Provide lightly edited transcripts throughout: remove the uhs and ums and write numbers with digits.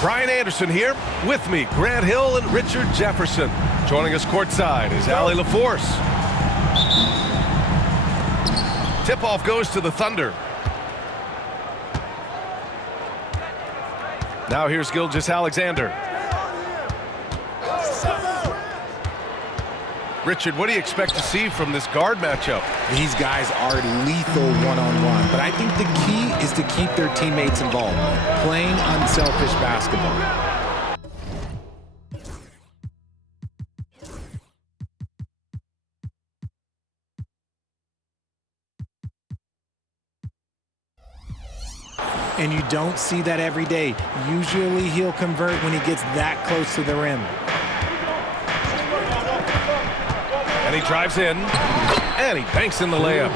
Brian Anderson here. With me, Grant Hill and Richard Jefferson. Joining us courtside is Allie LaForce. Tip-off goes to the Thunder. Now here's Gilgeous-Alexander. Richard, what do you expect to see from this guard matchup? These guys are lethal one-on-one, but I think the key is to keep their teammates involved, playing unselfish basketball. And you don't see that every day. Usually he'll convert when he gets that close to the rim. And he drives in, and he banks in the layup.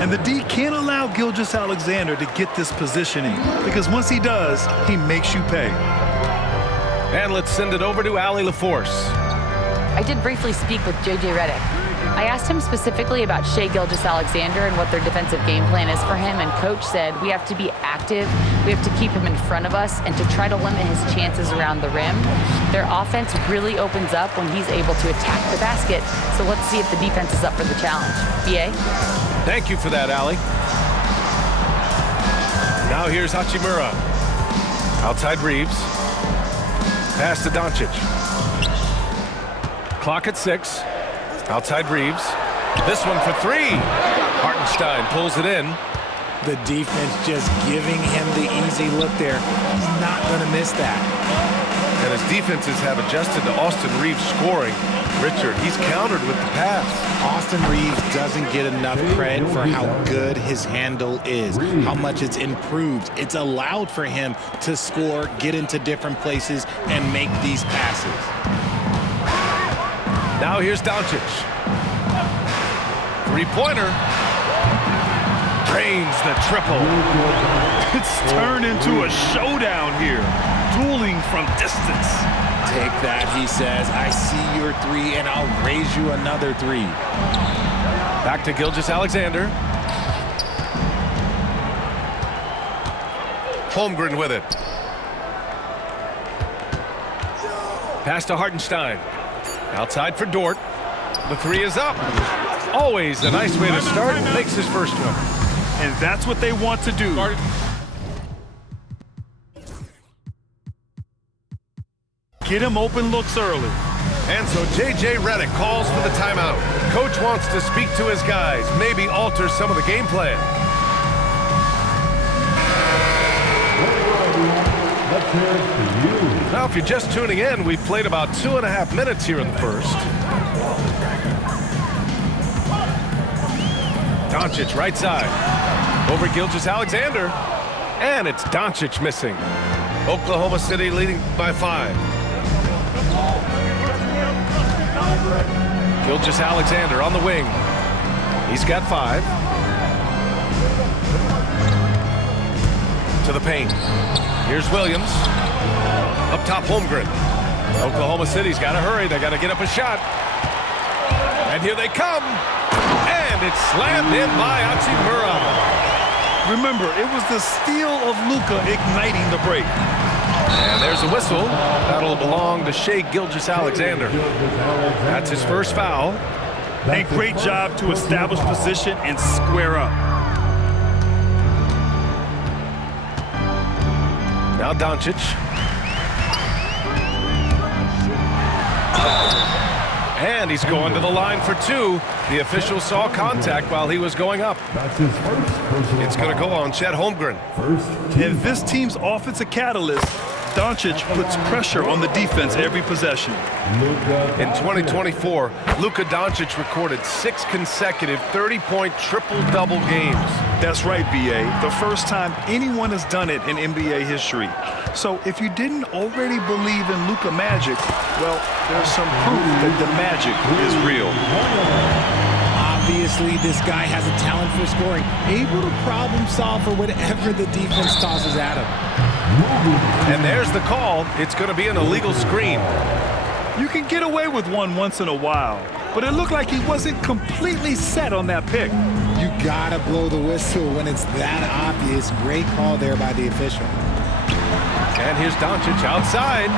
And the D can't allow Gilgeous-Alexander to get this positioning, because once he does, he makes you pay. And let's send it over to Allie LaForce. I did briefly speak with J.J. Redick. I asked him specifically about Shai Gilgeous-Alexander and what their defensive game plan is for him, and Coach said we have to be active, we have to keep him in front of us, and to try to limit his chances around the rim. Their offense really opens up when he's able to attack the basket, so let's see if the defense is up for the challenge. B.A.? Thank you for that, Allie. Now here's Hachimura. Outside Reeves. Pass to Doncic. Clock at 6. Outside Reeves. This one for 3. Hartenstein pulls it in. The defense just giving him the easy look there. He's not going to miss that. And his defenses have adjusted to Austin Reeves scoring. Richard, he's countered with the pass. Austin Reeves doesn't get enough credit for how good his handle is, how much it's improved. It's allowed for him to score, get into different places, and make these passes. Now here's Doncic. Three-pointer. Drains the triple. It's turned into a showdown here. Dueling from distance. Take that, he says. I see your 3, and I'll raise you another 3. Back to Gilgeous-Alexander. Holmgren with it. Pass to Hartenstein. Outside for Dort. The 3 is up. Always a nice way to start. Makes his first one. And that's what they want to do. Get him open looks early. And so J.J. Redick calls for the timeout. Coach wants to speak to his guys, maybe alter some of the game plan. Now, if you're just tuning in, we've played about 2.5 minutes here in the first. Doncic right side. Over Gilgeous-Alexander. And it's Doncic missing. Oklahoma City leading by 5. Gilgeous-Alexander on the wing. He's got 5. To the paint. Here's Williams. Up top, Holmgren. Oklahoma City's got to hurry. They got to get up a shot. And here they come. And it's slammed in by Hachimura. Remember, it was the steal of Luka igniting the break. And there's a whistle. That'll belong to Shai Gilgeous-Alexander. That's his first foul. And great job to establish position and square up. Now Doncic. And he's going to the line for two. The official saw contact while he was going up. It's going to go on Chet Holmgren. And this team's offensive catalyst, Doncic, puts pressure on the defense every possession. In 2024, Luka Doncic recorded 6 consecutive 30-point triple-double games. That's right, B.A. The first time anyone has done it in NBA history. So if you didn't already believe in Luka magic, well, there's some proof that the magic is real. Obviously, this guy has a talent for scoring, able to problem solve for whatever the defense tosses at him. And there's the call. It's going to be an illegal screen. You can get away with one once in a while, but it looked like he wasn't completely set on that pick. You gotta blow the whistle when it's that obvious. Great call there by the official. And here's Doncic outside.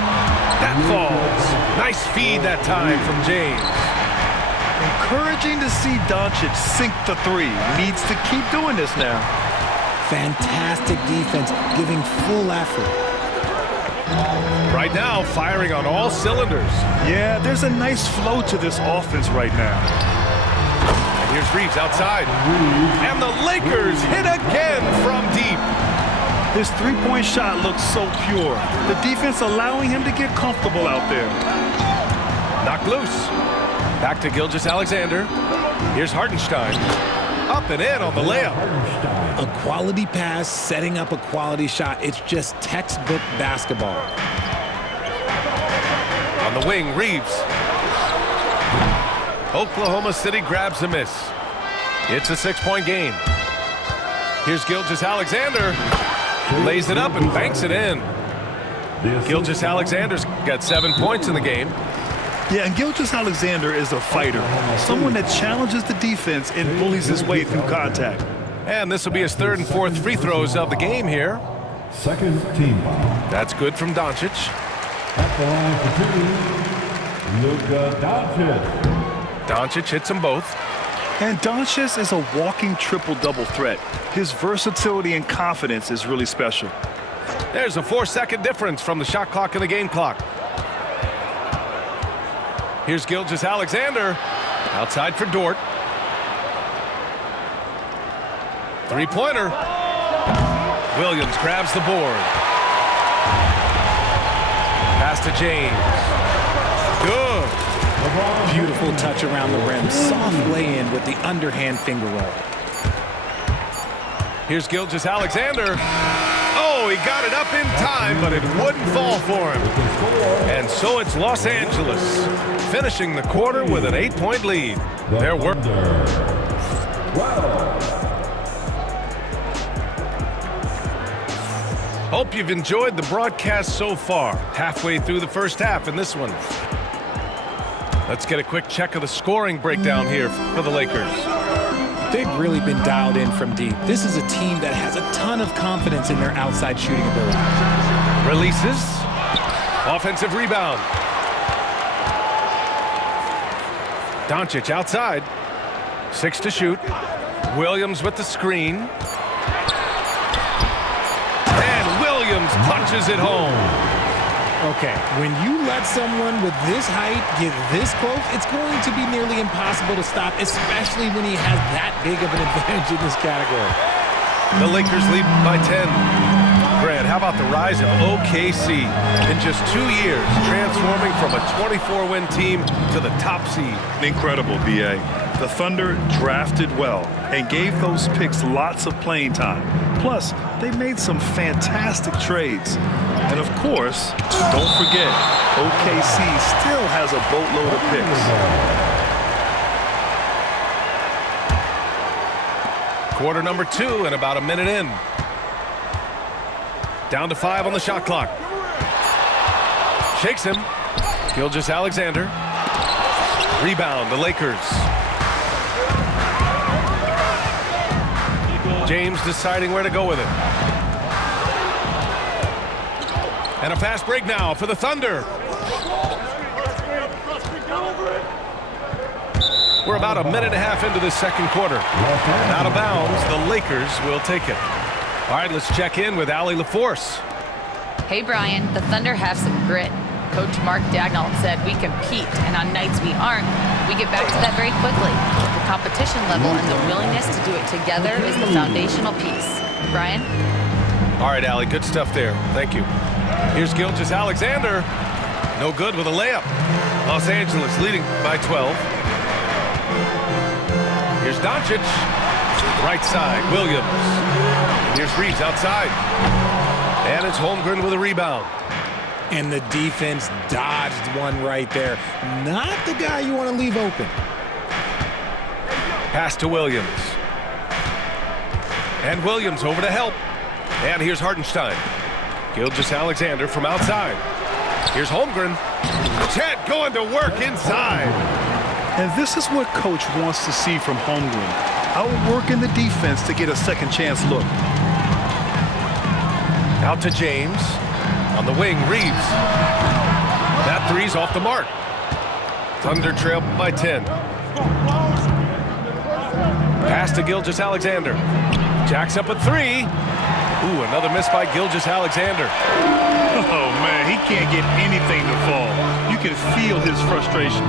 That falls. Nice feed that time from James. Encouraging to see Doncic sink the three. Needs to keep doing this now. Fantastic defense, giving full effort. Right now, firing on all cylinders. Yeah, there's a nice flow to this offense right now. And here's Reeves outside. And the Lakers hit again from deep. His three-point shot looks so pure. The defense allowing him to get comfortable out there. Knocked loose. Back to Gilgeous-Alexander. Here's Hartenstein. Up and in on the layup. A quality pass, setting up a quality shot. It's just textbook basketball. On the wing, Reeves. Oklahoma City grabs a miss. It's a 6-point game. Here's Gilgeous-Alexander. Lays it up and banks it in. Gilgeous-Alexander's got 7 points in the game. Yeah, and Gilgeous-Alexander is a fighter. Someone that challenges the defense and bullies his way through contact. And this will be his 3rd and 4th free throws of the game here. Second team foul. That's good from Doncic. At the line for 2, Luka Doncic. Doncic hits them both. And Doncic is a walking triple-double threat. His versatility and confidence is really special. There's a 4-second difference from the shot clock and the game clock. Here's Gilgeous-Alexander. Outside for Dort. Three-pointer. Williams grabs the board. Pass to James. Good. Beautiful touch around the rim. Soft lay-in with the underhand finger roll. Here's Gilgeous-Alexander. Oh, he got it up in time, but it wouldn't fall for him. And so it's Los Angeles, finishing the quarter with an 8-point lead. Their work. Hope you've enjoyed the broadcast so far. Halfway through the first half in this one. Let's get a quick check of the scoring breakdown here for the Lakers. They've really been dialed in from deep. This is a team that has a ton of confidence in their outside shooting ability. Releases. Offensive rebound. Doncic outside. 6 to shoot. Williams with the screen. And Williams punches it home. Okay, when you let someone with this height get this close, it's going to be nearly impossible to stop, especially when he has that big of an advantage in this category. The Lakers lead by 10. Grant, how about the rise of OKC? In just 2 years, transforming from a 24-win team to the top seed. Incredible, B.A. The Thunder drafted well and gave those picks lots of playing time. Plus, they made some fantastic trades. And of course, don't forget, OKC still has a boatload of picks. Quarter number 2 and about a minute in. Down to 5 on the shot clock. Shakes him. Gilgeous-Alexander. Rebound, the Lakers. James deciding where to go with it. And a fast break now for the Thunder. We're about a minute and a half into this second quarter. And out of bounds, the Lakers will take it. All right, let's check in with Allie LaForce. Hey, Brian, the Thunder have some grit. Coach Mark Daigneault said we compete, and on nights we aren't, we get back to that very quickly. The competition level and the willingness to do it together is the foundational piece. Brian? All right, Allie, good stuff there. Thank you. Here's Gilgeous-Alexander. No good with a layup. Los Angeles leading by 12. Here's Doncic. Right side, Williams. Here's Reeves outside. And it's Holmgren with a rebound. And the defense dodged one right there. Not the guy you want to leave open. Pass to Williams. And Williams over to help. And here's Hartenstein. Gilgeous-Alexander from outside. Here's Holmgren. Chet going to work inside. And this is what Coach wants to see from Holmgren. Outworking the defense to get a second chance look. Out to James. On the wing, Reeves. That three's off the mark. Thunder trail by 10. Pass to Gilgeous-Alexander. Jacks up a three. Ooh, another miss by Gilgeous-Alexander. Oh, man, he can't get anything to fall. You can feel his frustration.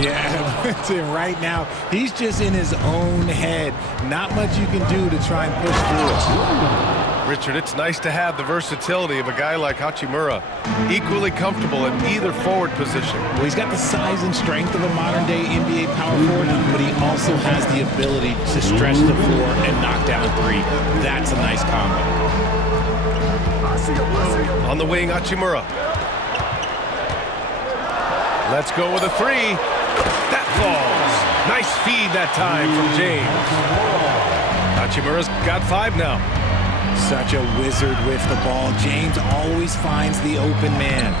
Yeah, right now, he's just in his own head. Not much you can do to try and push through it. Richard, it's nice to have the versatility of a guy like Hachimura. Equally comfortable at either forward position. Well, he's got the size and strength of a modern-day NBA power forward, but he also has the ability to stretch the floor and knock down a three. That's a nice combo. On the wing, Hachimura. Let's go with a three. That falls. Nice feed that time from James. Hachimura's got 5 now. Such a wizard with the ball. James always finds the open man.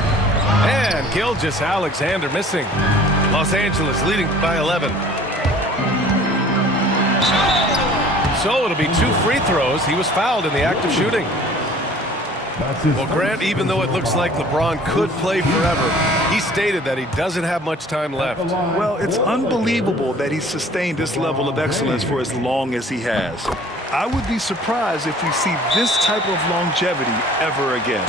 And Gilgeous-Alexander missing. Los Angeles leading by 11. So it'll be 2 free throws. He was fouled in the act of shooting. Well, Grant, even though it looks like LeBron could play forever, he stated that he doesn't have much time left. Well, it's unbelievable that he's sustained this level of excellence for as long as he has. I would be surprised if we see this type of longevity ever again.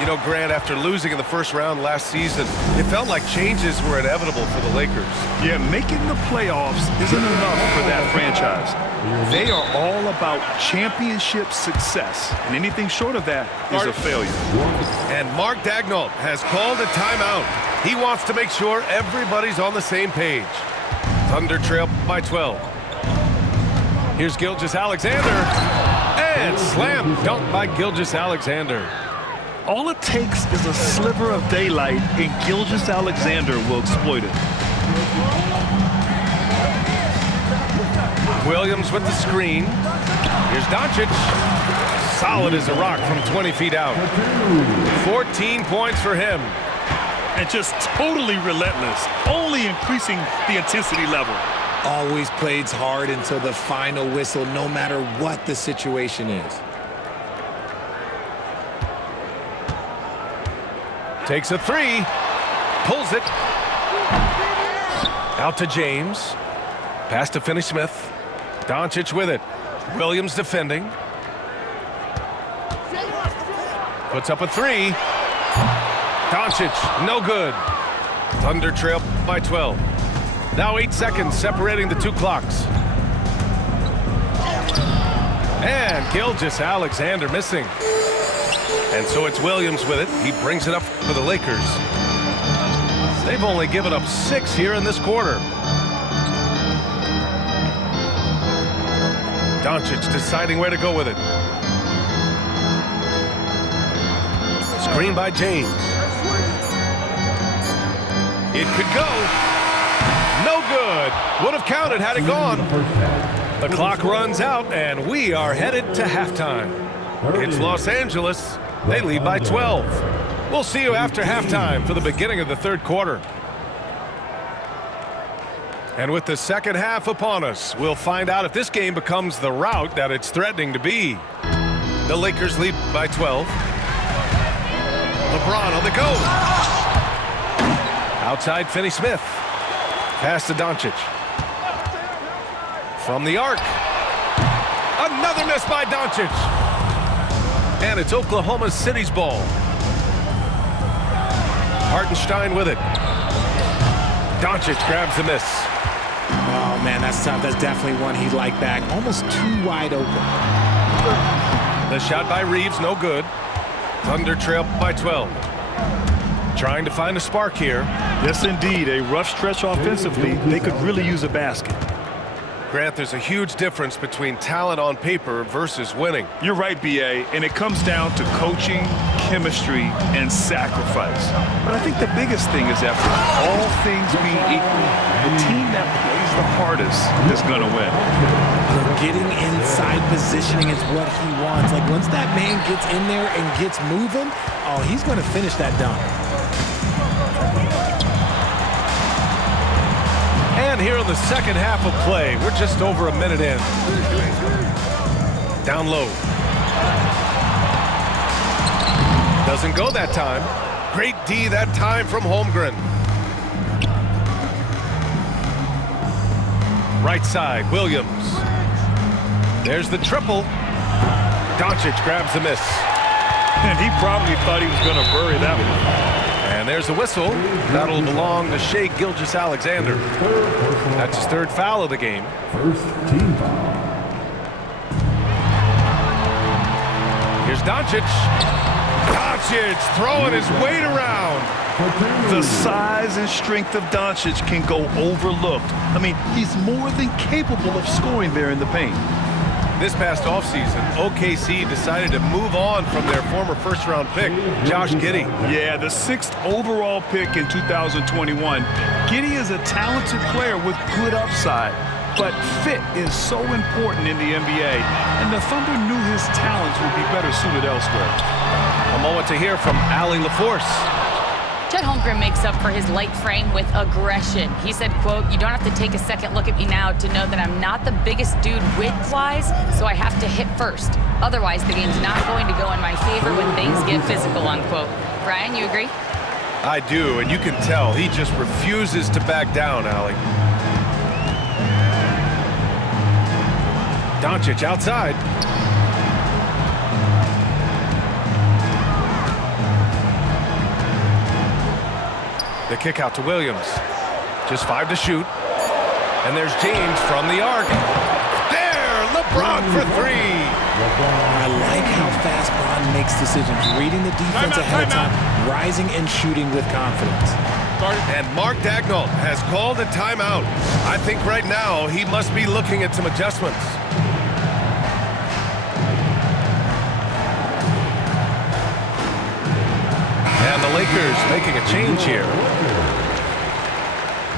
You know, Grant, after losing in the first round last season, it felt like changes were inevitable for the Lakers. Yeah, making the playoffs isn't enough for that franchise. They are all about championship success, and anything short of that is a failure. And Mark Daigneault has called a timeout. He wants to make sure everybody's on the same page. Thunder trail by 12. Here's Gilgeous-Alexander. And slam dunk by Gilgeous-Alexander. All it takes is a sliver of daylight, and Gilgeous-Alexander will exploit it. Williams with the screen. Here's Doncic. Solid as a rock from 20 feet out. 14 points for him. And just totally relentless, only increasing the intensity level. Always plays hard until the final whistle, no matter what the situation is. Takes a three. Pulls it. Out to James. Pass to Finney-Smith. Doncic with it. Williams defending. Puts up a three. Doncic, no good. Thunder trail by 12. Now 8 seconds separating the 2 clocks. And Gilgeous-Alexander missing. And so it's Williams with it. He brings it up for the Lakers. They've only given up 6 here in this quarter. Doncic deciding where to go with it. Screen by James. It could go. No good. Would have counted had it gone. The clock runs out, and we are headed to halftime. It's Los Angeles. They lead by 12. We'll see you after halftime for the beginning of the third quarter. And with the second half upon us, we'll find out if this game becomes the rout that it's threatening to be. The Lakers lead by 12. LeBron on the go. Outside Finney-Smith. Pass to Doncic. From the arc. Another miss by Doncic. And it's Oklahoma City's ball. Hartenstein with it. Doncic grabs the miss. Oh, man, that's tough. That's definitely one he'd like back. Almost too wide open. The shot by Reeves, no good. Thunder trail by 12. Trying to find a spark here. Yes, indeed. A rough stretch offensively. They could really use a basket. Grant, there's a huge difference between talent on paper versus winning. You're right, B.A., and it comes down to coaching, chemistry, and sacrifice. But I think the biggest thing is effort. All things being equal, the team that plays the hardest is going to win. Getting inside positioning is what he wants. Like, once that man gets in there and gets moving, oh, he's going to finish that dunk. And here in the second half of play, we're just over a minute in. Down low. Doesn't go that time. Great D that time from Holmgren. Right side, Williams. There's the triple. Doncic grabs the miss. And he probably thought he was going to bury that one. And there's the whistle. That'll belong to Shai Gilgeous-Alexander. That's his third foul of the game. First team foul. Here's Doncic. Doncic throwing his weight around. The size and strength of Doncic can go overlooked. I mean, he's more than capable of scoring there in the paint. This past offseason, OKC decided to move on from their former first-round pick, Josh Giddey. Yeah, the 6th overall pick in 2021. Giddey is a talented player with good upside, but fit is so important in the NBA, and the Thunder knew his talents would be better suited elsewhere. A moment to hear from Allie LaForce. Chet Holmgren makes up for his light frame with aggression. He said, quote, "You don't have to take a second look at me now to know that I'm not the biggest dude width-wise, so I have to hit first. Otherwise, the game's not going to go in my favor when things get physical," unquote. Brian, you agree? I do, and you can tell he just refuses to back down, Allie. Doncic outside. The kick out to Williams. Just 5 to shoot. And there's James from the arc. There, LeBron for 3. I like how fast Bron makes decisions, reading the defense ahead of time, rising and shooting with confidence. And Mark Daigneault has called a timeout. I think right now he must be looking at some adjustments. And the Lakers making a change here.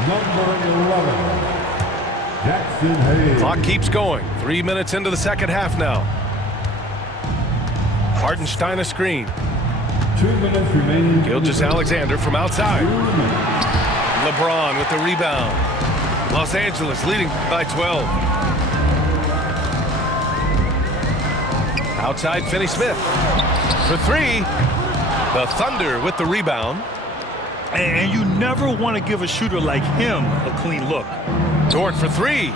Number 11, Jackson Hayes. Clock keeps going. 3 minutes into the second half now. Hartenstein a screen. 2 minutes remaining. Gilgeous-Alexander from outside. LeBron with the rebound. Los Angeles leading by 12. Outside Finney-Smith for 3. The Thunder with the rebound. And you never want to give a shooter like him a clean look. Dort for 3.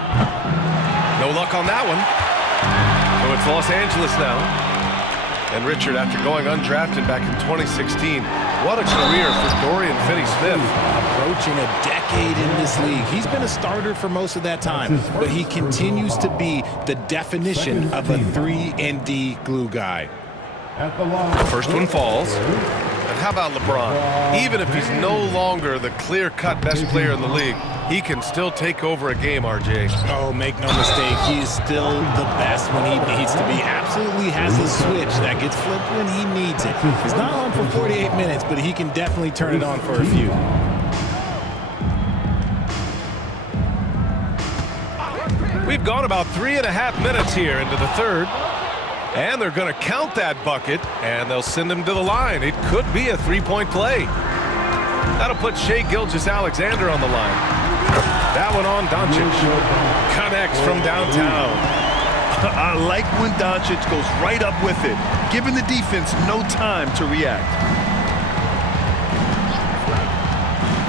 No luck on that one. So it's Los Angeles now. And Richard, after going undrafted back in 2016, what a career for Dorian Finney-Smith. Approaching a decade in this league. He's been a starter for most of that time, but he continues to be the definition of a 3-and-D glue guy. At the line. First one falls. And how about LeBron? Even if he's no longer the clear-cut best player in the league, he can still take over a game, RJ. Oh, make no mistake, he is still the best when he needs to be. Absolutely has a switch that gets flipped when he needs it. He's not on for 48 minutes, but he can definitely turn it on for a few. We've gone about 3.5 minutes here into the third. And they're going to count that bucket, and they'll send him to the line. It could be a three-point play. That'll put Shai Gilgeous-Alexander on the line. That one on Doncic. Connects from downtown. I like when Doncic goes right up with it, giving the defense no time to react.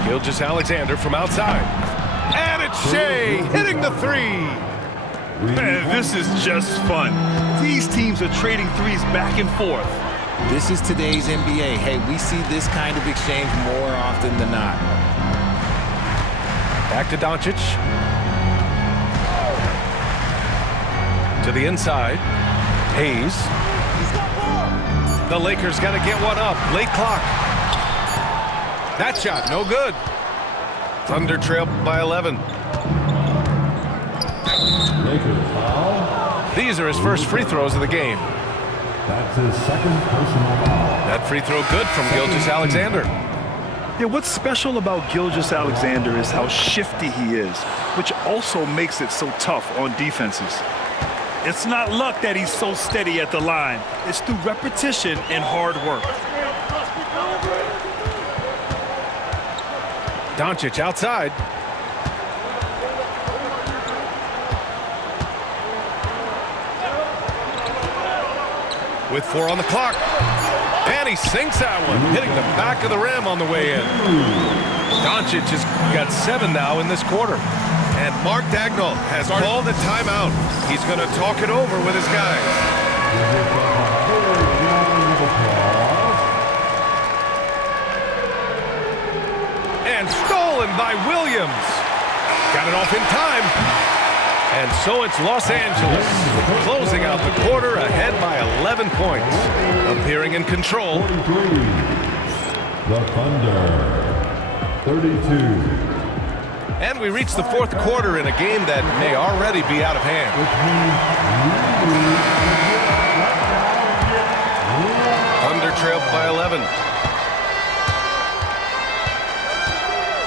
Gilgeous-Alexander from outside. And it's Shai hitting the 3. Man, this is just fun. These teams are trading threes back and forth. This is today's NBA. Hey, we see this kind of exchange more often than not. Back to Doncic. To the inside. Hayes. The Lakers got to get one up. Late clock. That shot, no good. Thunder trail by 11. Lakers foul. These are his first free throws of the game. That's his second personal foul. That free throw good from Gilgeous-Alexander. Yeah, what's special about Gilgeous-Alexander is how shifty he is, which also makes it so tough on defenses. It's not luck that he's so steady at the line. It's through repetition and hard work. Doncic outside. With 4 on the clock. And he sinks that one, hitting the back of the rim on the way in. Doncic has got 7 now in this quarter. And Mark Dagnall has called a timeout. He's going to talk it over with his guys. And stolen by Williams. Got it off in time. And so it's Los Angeles closing out the quarter ahead by 11 points. Appearing in control. 43. The Thunder. 32. And we reach the fourth quarter in a game that may already be out of hand. Thunder trailed by 11.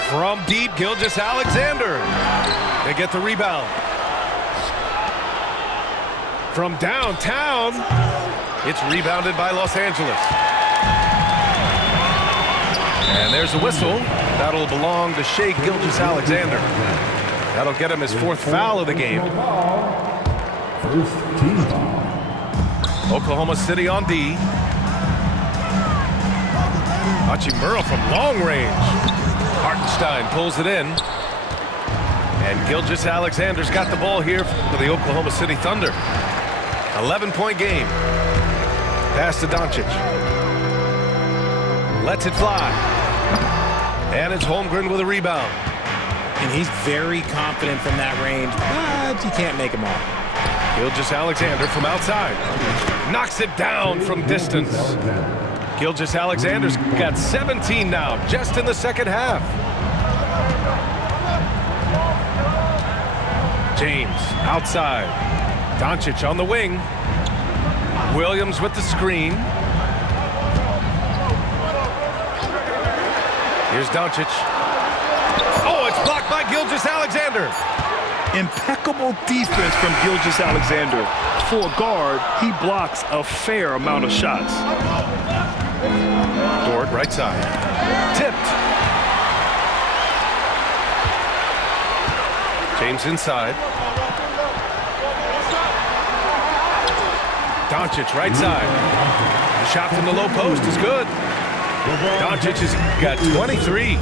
From deep, Gilgeous-Alexander. They get the rebound. From downtown, it's rebounded by Los Angeles. And there's a whistle. That'll belong to Shai Gilgeous-Alexander. That'll get him his 4th foul of the game. First team foul. Oklahoma City on D. Hachimura from long range. Hartenstein pulls it in. And Gilgeous-Alexander's got the ball here for the Oklahoma City Thunder. 11-point game. Pass to Doncic. Lets it fly. And it's Holmgren with a rebound. And he's very confident from that range, but you can't make him all. Gilgeous-Alexander from outside. Knocks it down from distance. Gilgeous-Alexander's got 17 now, just in the second half. James outside. Doncic on the wing. Williams with the screen. Here's Doncic. Oh, it's blocked by Gilgeous-Alexander. Impeccable defense from Gilgeous-Alexander. For a guard, he blocks a fair amount of shots. Dort, right side. Tipped. James inside. Doncic, right side. The shot from the low post is good. Doncic has got 23.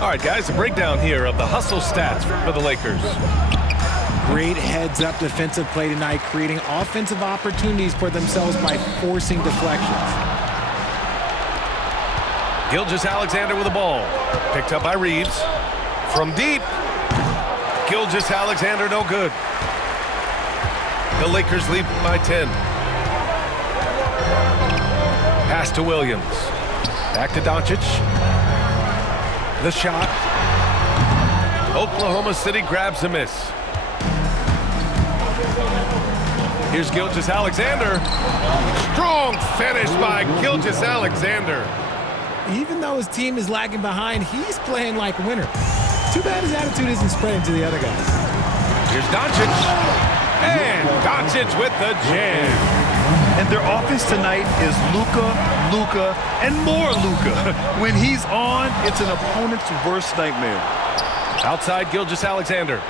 All right, guys, a breakdown here of the hustle stats for the Lakers. Great heads-up defensive play tonight, creating offensive opportunities for themselves by forcing deflections. Gilgeous-Alexander with the ball. Picked up by Reeves. From deep. Gilgeous-Alexander no good. The Lakers lead by 10. Pass to Williams. Back to Doncic. The shot. Oklahoma City grabs a miss. Here's Gilgeous-Alexander. Strong finish by Gilgeous-Alexander. Even though his team is lagging behind, he's playing like a winner. Too bad his attitude isn't spreading to the other guys. Here's Doncic. And Doncic with the jam. And their offense tonight is Luka, and more Luka. When he's on, it's an opponent's worst nightmare. Outside Gilgeous-Alexander.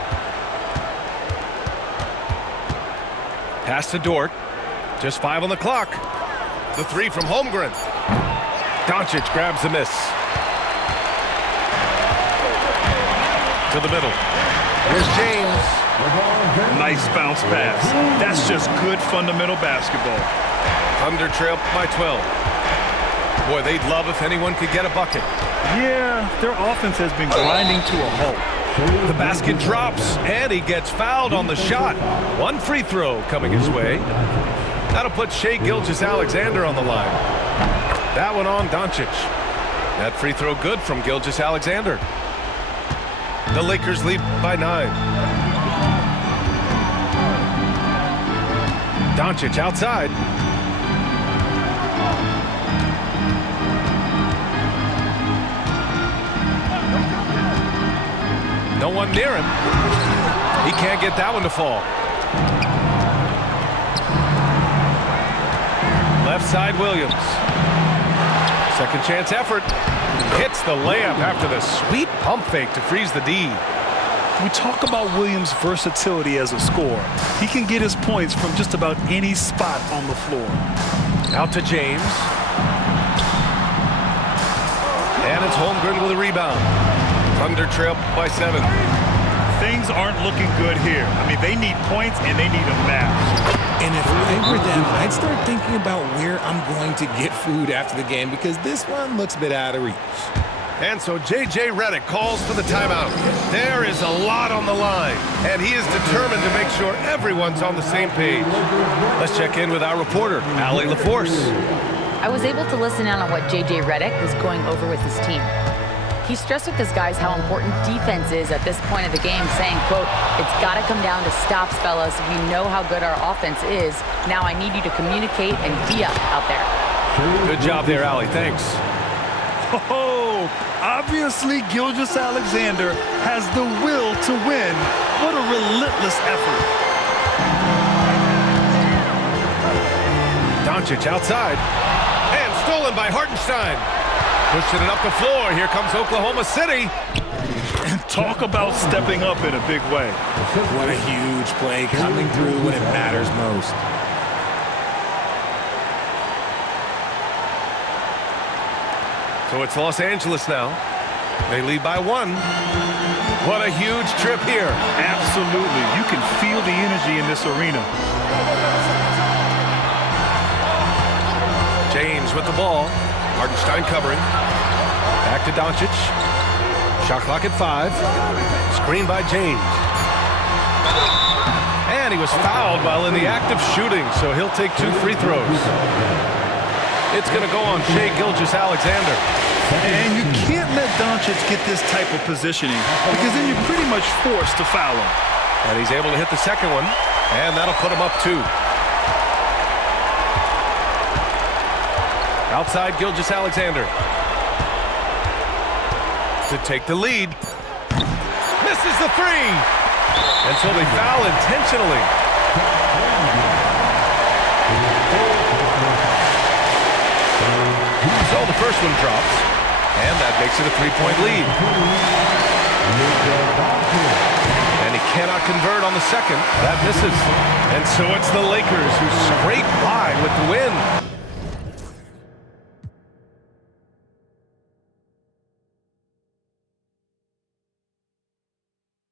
Pass to Dort. Just 5 on the clock. The 3 from Holmgren. Doncic grabs the miss. To the middle. Here's James. Nice bounce pass. That's just good fundamental basketball. Thunder trail by 12. Boy, they'd love if anyone could get a bucket. Yeah, their offense has been grinding to a halt. The basket drops, and he gets fouled on the shot. One free throw coming his way. That'll put Shai Gilgeous-Alexander on the line. That one on Doncic. That free throw good from Gilgeous-Alexander. The Lakers lead by 9. Doncic outside. No one near him. He can't get that one to fall. Left side, Williams. Second chance effort. Hits the layup after the sweet pump fake to freeze the D. We talk about Williams' versatility as a scorer. He can get his points from just about any spot on the floor. Out to James. And it's Holmgren with a rebound. Thunder trail by 7. Things aren't looking good here. I mean, they need points and they need them now. And if I were them, I'd start thinking about where I'm going to get food after the game because this one looks a bit out of reach. And so J.J. Redick calls for the timeout. There is a lot on the line, and he is determined to make sure everyone's on the same page. Let's check in with our reporter, Allie LaForce. I was able to listen in on what J.J. Redick was going over with his team. He stressed with his guys how important defense is at this point of the game, saying, quote, "It's got to come down to stops, fellas. We know how good our offense is. Now I need you to communicate and be up out there." Good job there, Allie. Thanks. Oh, obviously Gilgeous-Alexander has the will to win. What a relentless effort. Doncic outside. And stolen by Hartenstein. Pushing it up the floor. Here comes Oklahoma City. And talk about stepping up in a big way. What a huge play coming through when it matters most. So it's Los Angeles now. They lead by 1. What a huge trip here. Absolutely. You can feel the energy in this arena. James with the ball. Hartenstein covering. Back to Doncic. Shot clock at 5. Screen by James. And he was fouled while in the act of shooting, so he'll take 2 free throws. It's going to go on Shai Gilgeous-Alexander. And you can't let Doncic get this type of positioning because then you're pretty much forced to foul him. And he's able to hit the second one, and that'll put him up 2. Outside Gilgeous-Alexander to take the lead. Misses the 3. And so they foul intentionally. So the first one drops, and that makes it a 3-point lead. And he cannot convert on the second. That misses. And so it's the Lakers who scrape by with the win.